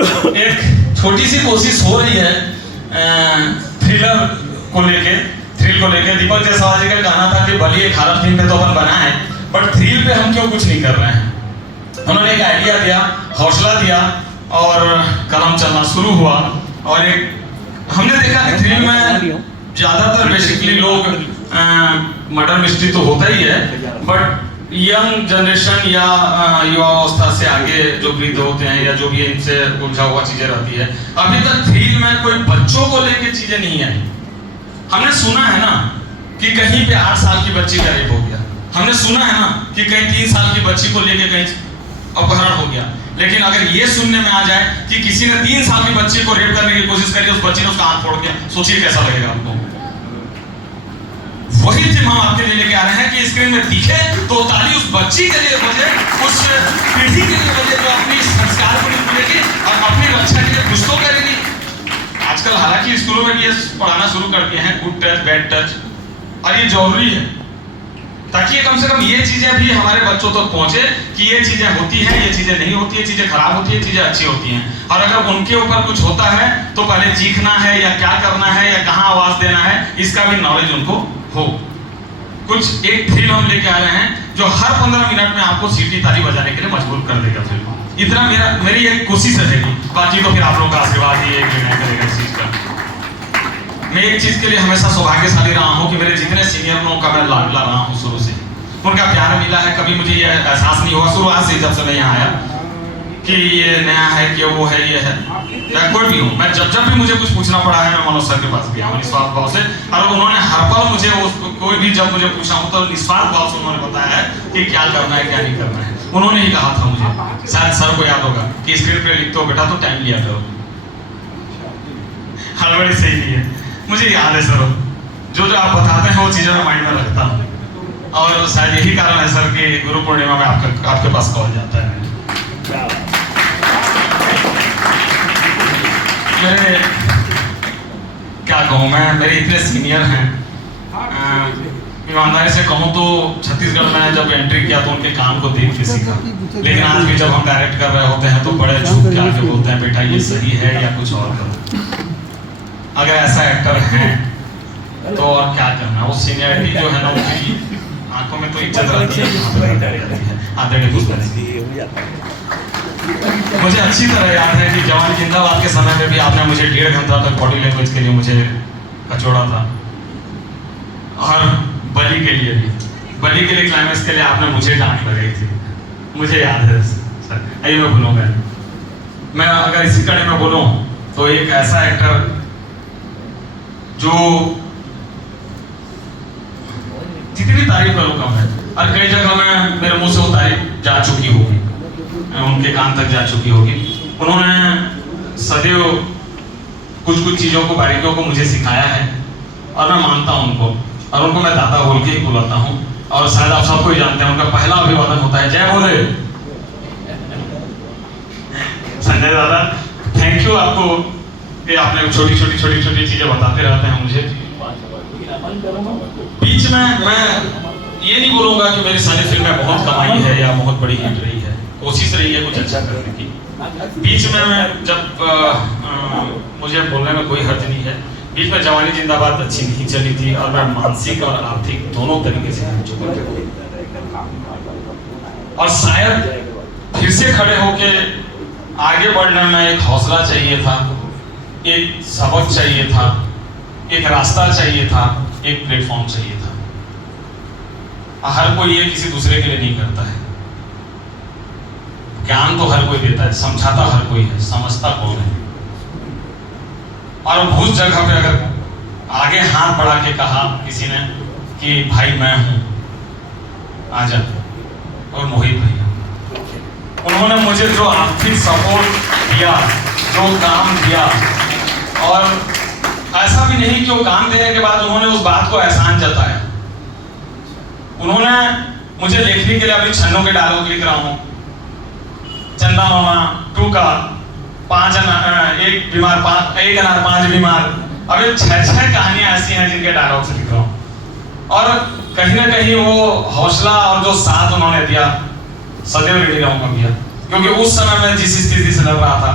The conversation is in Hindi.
एक छोटी सी कोशिश हो रही है थ्रिलर को लेके, थ्रिल को लेके। दीपक जायसवाल जी का कहना था कि भले एक हॉरर फिल्म पे तो अपन बना है, बट थ्रिल पे हम क्यों कुछ नहीं कर रहे हैं। उन्होंने एक आइडिया दिया, हौसला दिया और कलम चलना शुरू हुआ। और एक हमने देखा कि थ्रिल में ज्यादातर बेसिकली लोग मर्डर मिस्ट्री तो होता ही है, बट यंग जनरेशन या युवा अवस्था से आगे जो वृद्ध होते हैं या जो भी इनसे उलझा हुआ चीजें रहती है, अभी तक थ्रिल में कोई बच्चों को लेके चीजें नहीं आई। हमने सुना है ना कि कहीं पे 8 साल की बच्ची का रेप हो गया, हमने सुना है ना कि कहीं 3 साल की बच्ची को लेके कहीं अपहरण हो गया। लेकिन अगर ये सुनने में आ जाए कि किसी ने 3 साल की बच्ची को रेप करने की कोशिश करी, उस बच्ची ने उसका हाथ फोड़ दिया, सोचिए कैसा लगेगा आपको। वही फिल्म हम आपके लिए लेके आ रहे हैं कि स्क्रीन में दिखे तो ताली उस बच्ची के लिए बजे, उस पीढ़ी के लिए बजे जो अपनी संस्कार को नहीं भूलेगी और अपनी रक्षा के लिए कुछ तो करेगी। आजकल हालांकि स्कूलों में ये पढ़ाना शुरू कर दिए हैं गुड टच बैड टच, और ये जरूरी है ताकि कम से कम ये चीजें भी हमारे बच्चों तक पहुंचे कि ये चीजें होती हैं, ये चीजें नहीं होती है, चीजें खराब होती है, चीजें अच्छी होती हैं। और अगर उनके ऊपर कुछ होता है तो पहले चीखना है या क्या करना है या कहाँ आवाज देना है, इसका भी नॉलेज उनको हो। कुछ एक थ्रिल हम लेके आ रहे हैं जो हर 15 मिनट में आपको सीटी ताली बजाने के लिए मजबूर कर देगा फिल्म। इतना मेरी एक कोशिश रहेगी, बाकी तो फिर आप लोगों का आशीर्वाद ही निर्णय करेगा इस चीज का। मैं एक चीज के लिए हमेशा सौभाग्यशाली रहा हूँ कि मेरे जितने सीनियर लोगों का मैं लाडला रहा हूँ शुरू से, उनका प्यार मिला है। कभी मुझे ये एहसास नहीं हुआ शुरुआत से जब से मैं यहाँ आया कि ये नया है कि वो है, ये है, या कोई भी हो। मैं जब भी मुझे कुछ पूछना पड़ा है मैं मनोज सर के पास गया निस्वार्थ भाव से, और उन्होंने हर पल मुझे कोई भी जब मुझे पूछा हूँ तो निस्वार्थ भाव से उन्होंने बताया है कि क्या करना है क्या नहीं करना है। उन्होंने ही कहा था मुझे, शायद सर को याद होगा, कि स्क्रीन पे लिखते हो बेटा तो टाइम लिया करो। हड़बड़ी सही नहीं है, मुझे याद है सर, जो आप बताते हैं वो चीजें मैं माइंड में रखता हूँ। और शायद यही कारण है सर कि गुरु पूर्णिमा में आपके पास कॉल जाता है। मेरे क्या कहूँ मैं, मेरे इतने सीनियर हैं, ईमानदारी से कहूँ तो छत्तीसगढ़ में जब एंट्री किया तो उनके काम को देख के सीखा। लेकिन आज भी जब हम डायरेक्ट कर रहे होते हैं तो बड़े झुक के आके बोलते हैं बेटा ये सही है या कुछ और करो। अगर ऐसा एक्टर है तो और क्या करना, वो सीनियरिटी जो है ना उनकी आंखों में तो इज्जत रहती है। मुझे अच्छी तरह याद है कि जवान जिंदाबाद के समय में भी आपने मुझे 1.5 घंटा तक बॉडी लैंग्वेज के लिए मुझे कचोड़ा था, और बलि के लिए क्लाइमेक्स के लिए आपने मुझे डांट लगाई थी, मुझे याद है सर। आइए मैं भूलूंगा, मैं अगर इसी कड़ी में बोलूं तो एक ऐसा एक्टर जो जितनी तारीफ करूं कम है, और कई जगह में मेरे मुंह से वो तारीफ जा चुकी होगी, उनके कान तक जा चुकी होगी। उन्होंने सदैव कुछ चीजों को, बारीकियों को मुझे सिखाया है, और मैं मानता हूं उनको, और उनको मैं दादा बोल के ही बुलाता हूं। और शायद आप सबको ही जानते हैं उनका पहला अभिवादन होता है जय बोले। संजय दादा थैंक यू आपको कि आपने छोटी छोटी चीजें बताते रहते हैं मुझे। बीच में मैं ये नहीं बोलूंगा कि मेरी सारी फिल्में बहुत कमाई है या बहुत बड़ी हिट रही है, कोशिश रही है कुछ अच्छा करने की। बीच में मैं जब मुझे बोलने में कोई हर्ज नहीं है, बीच में जवानी जिंदाबाद अच्छी नहीं चली थी और मैं मानसिक और आर्थिक दोनों तरीके से हार चुका था, और शायद फिर से खड़े होके आगे बढ़ने में एक हौसला चाहिए था, एक सबक चाहिए था, एक रास्ता चाहिए था, एक प्लेटफॉर्म चाहिए था। हर कोई ये किसी दूसरे के लिए नहीं करता है। ज्ञान तो हर कोई देता है, समझाता हर कोई है, समझता कौन है। और उस जगह पे अगर आगे हाथ बढ़ा के कहा किसी ने कि भाई मैं हूं, आजा, और मोहित भैया उन्होंने मुझे जो आर्थिक सपोर्ट दिया, जो काम दिया, और ऐसा भी नहीं कि वो काम देने के बाद उन्होंने उस बात को एहसान जताया। उन्होंने मुझे लिखने के लिए अभी छन्नों के डायलॉग लिख रहा हूं, चंदा मामा 2 का 1 अनार 5 बीमार, अभी 6 कहानियां ऐसी हैं जिनके डायलॉग से लिख रहा हूं। और कहीं ना कहीं वो हौसला और जो साथ उन्होंने दिया, सदैव रेडी रहूंगा भैया, क्योंकि उस समय मैं जिस स्थिति से लड़ रहा था